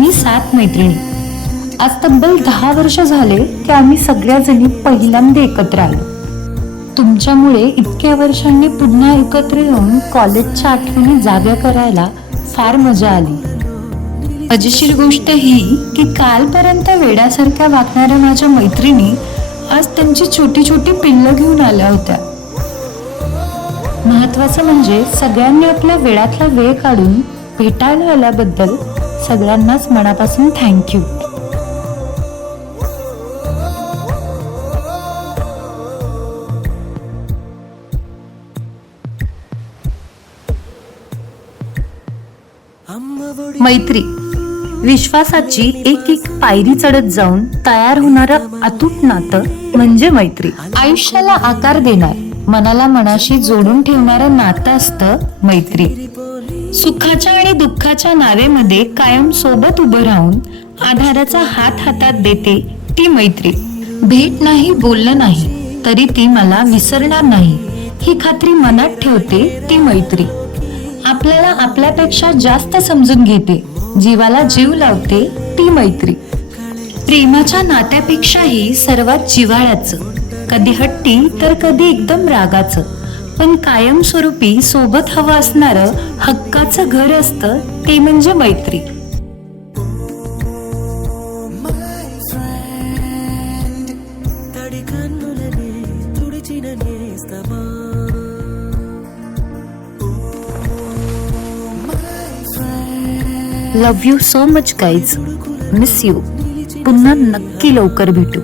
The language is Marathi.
आम्ही सात मैत्रिणी. आज तब्बल दहा वर्ष झाले की आम्ही सगळ्याजणी पहिल्यांदा एकत्र आलो. तुमच्यामुळे इतक्या वर्षांनी पुन्हा एकत्र येऊन कॉलेजच्या आठवणी जाग्या करायला फार मजा आली. मजेशीर गोष्ट ही की कालपर्यंत वेड्यासारख्या वागणाऱ्या माझ्या मैत्रिणी आज त्यांची छोटी छोटी पिल्लं घेऊन आल्या होत्या. महत्वाचं म्हणजे सगळ्यांनी आपल्या वेळातला वेळ काढून भेटायला आल्याबद्दल सगळ्यांनाच मनापासून थँक्यू मैत्री. विश्वासाची एक एक पायरी चढत जाऊन तयार होणारं अतूट नातं म्हणजे मैत्री. आयुष्याला आकार देणार मनाला मनाशी जोडून ठेवणारं नातं असतं मैत्री. सुखाच्या आणि दुःखाच्या नावेमध्ये कायम सोबत उभं राहून आधाराचा हात हातात देते ती मैत्री. भेट नाही बोललं नाही तरी ती मला विसरणार नाही. ही खात्री मनात ठेवते ती मैत्री. आपल्याला आपल्यापेक्षा जास्त समजून घेते जीवाला जीव लावते ती मैत्री. प्रेमाच्या नात्यापेक्षाही सर्वात जिव्हाळ्याचं. कधी हट्टी तर कधी एकदम रागाचं. पण कायमस्वरूपी सोबत हवं असणारं हक्काचं घर असतं ते म्हणजे मैत्री. Love you so much guys miss you पुन्हा नक्की लवकर भेटू.